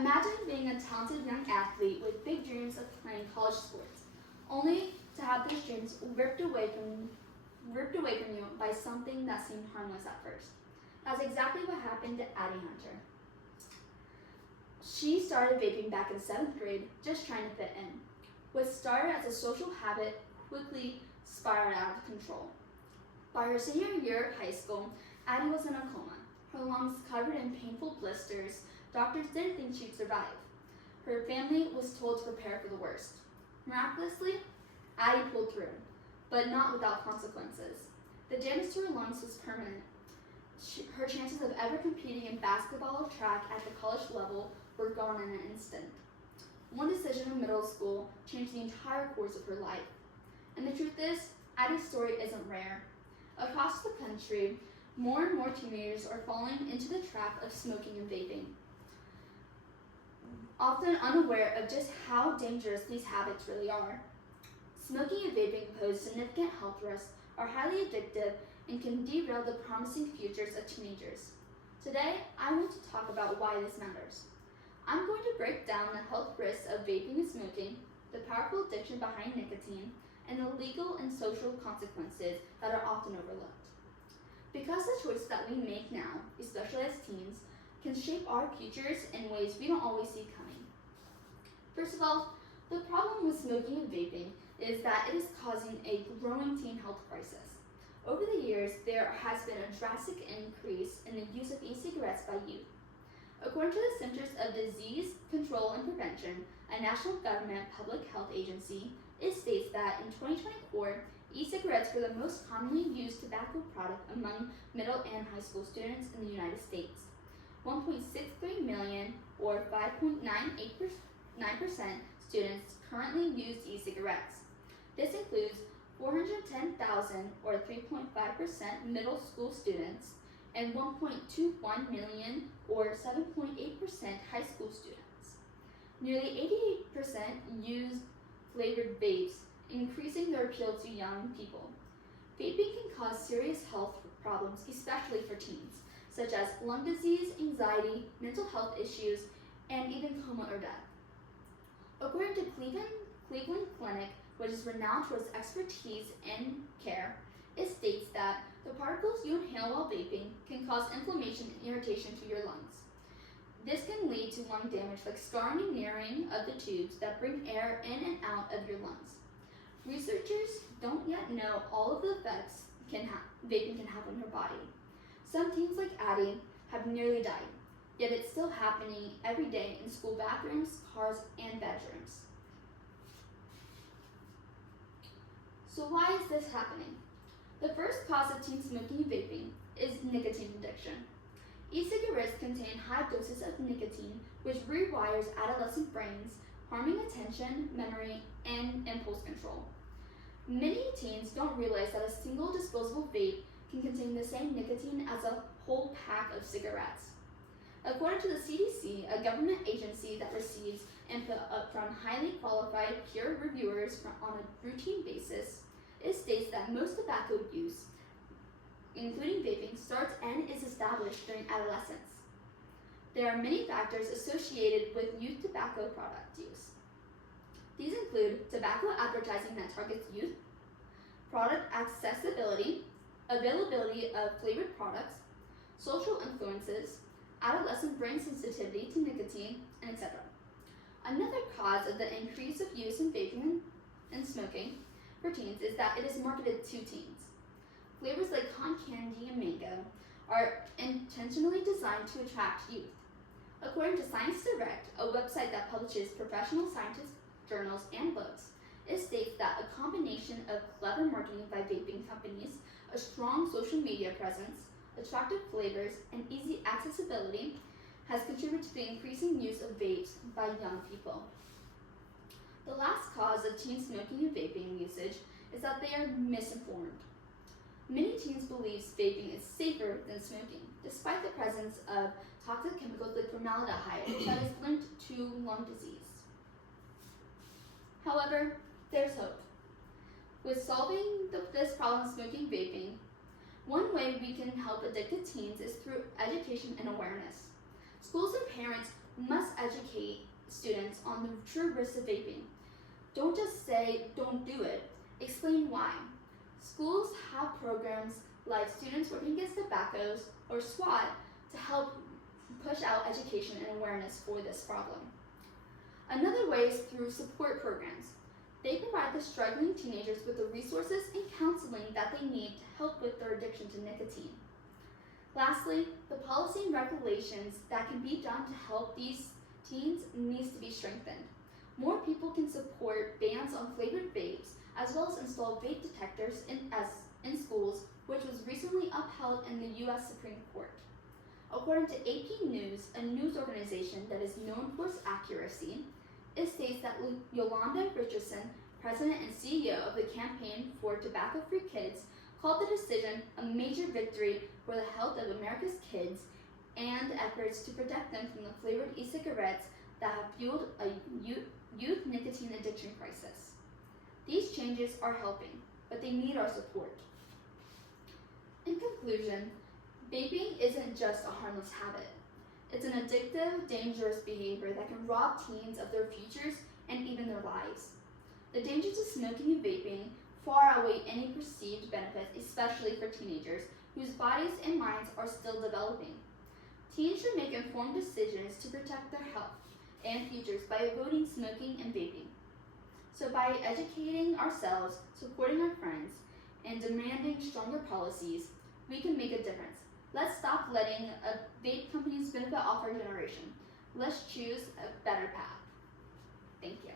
Imagine being a talented young athlete with big dreams of playing college sports, only to have those dreams ripped away from you by something that seemed harmless at first. That's exactly what happened to Addie Hunter. She started vaping back in 7th grade, just trying to fit in. What started as a social habit quickly spiraled out of control. By her senior year of high school, Addie was in a coma, her lungs covered in painful blisters. Doctors didn't think she'd survive. Her family was told to prepare for the worst. Miraculously, Addie pulled through, but not without consequences. The damage to her lungs was permanent. Her chances of ever competing in basketball or track at the college level were gone in an instant. One decision in middle school changed the entire course of her life. And the truth is, Addie's story isn't rare. Across the country, more and more teenagers are falling into the trap of smoking and vaping, often unaware of just how dangerous these habits really are. Smoking and vaping pose significant health risks, are highly addictive, and can derail the promising futures of teenagers. Today, I want to talk about why this matters. I'm going to break down the health risks of vaping and smoking, the powerful addiction behind nicotine, and the legal and social consequences that are often overlooked. Because the choices that we make now, especially as teens, can shape our futures in ways we don't always see coming. First of all, the problem with smoking and vaping is that it is causing a growing teen health crisis. Over the years, there has been a drastic increase in the use of e-cigarettes by youth. According to the Centers of Disease Control and Prevention, a national government public health agency, it states that in 2024, e-cigarettes were the most commonly used tobacco product among middle and high school students in the United States. 1.63 million, or 5.98% students currently use e-cigarettes. This includes 410,000, or 3.5% middle school students, and 1.21 million, or 7.8% high school students. Nearly 88% use flavored vapes, increasing their appeal to young people. Vaping can cause serious health problems, especially for teens, such as lung disease, anxiety, mental health issues, and even coma or death. According to Cleveland Clinic, which is renowned for its expertise in care, it states that the particles you inhale while vaping can cause inflammation and irritation to your lungs. This can lead to lung damage like scarring and narrowing of the tubes that bring air in and out of your lungs. Researchers don't yet know all of the effects vaping can have on her body. Some teens like Addie have nearly died, yet it's still happening every day in school bathrooms, cars, and bedrooms. So why is this happening? The first cause of teen smoking and vaping is nicotine addiction. E-cigarettes contain high doses of nicotine, which rewires adolescent brains, harming attention, memory, and impulse control. Many teens don't realize that a single disposable vape can contain the same nicotine as a whole pack of cigarettes. According to the CDC, a government agency that receives input from highly qualified peer reviewers on a routine basis, it states that most tobacco use, including vaping, starts and is established during adolescence. There are many factors associated with youth tobacco product use. These include tobacco advertising that targets youth, product accessibility, availability of flavored products, social influences, adolescent brain sensitivity to nicotine, and etc. Another cause of the increase of use in vaping and smoking for teens is that it is marketed to teens. Flavors like cotton candy and mango are intentionally designed to attract youth. According to Science Direct, a website that publishes professional scientific journals and books, it states that a combination of clever marketing by vaping companies, a strong social media presence, attractive flavors, and easy accessibility has contributed to the increasing use of vapes by young people. The last cause of teen smoking and vaping usage is that they are misinformed. Many teens believe vaping is safer than smoking, despite the presence of toxic chemicals like formaldehyde that is linked to lung disease. However, there's hope. With solving this problem of smoking and vaping, one way we can help addicted teens is through education and awareness. Schools and parents must educate students on the true risks of vaping. Don't just say, don't do it, explain why. Schools have programs like Students Working Against Tobacco or SWAT to help push out education and awareness for this problem. Another way is through support programs. They provide the struggling teenagers with the resources and counseling that they need to help with their addiction to nicotine. Lastly, the policy and regulations that can be done to help these teens needs to be strengthened. More people can support bans on flavored vapes, as well as install vape detectors in schools, which was recently upheld in the U.S. Supreme Court. According to AP News, a news organization that is known for its accuracy, it states that Yolanda Richardson, president and CEO of the Campaign for Tobacco-Free Kids, called the decision a major victory for the health of America's kids and efforts to protect them from the flavored e-cigarettes that have fueled a youth nicotine addiction crisis. These changes are helping, but they need our support. In conclusion, vaping isn't just a harmless habit. It's an addictive, dangerous behavior that can rob teens of their futures and even their lives. The dangers of smoking and vaping far outweigh any perceived benefits, especially for teenagers whose bodies and minds are still developing. Teens should make informed decisions to protect their health and futures by avoiding smoking and vaping. So by educating ourselves, supporting our friends, and demanding stronger policies, we can make a difference. Let's stop letting vape companies benefit off our generation. Let's choose a better path. Thank you.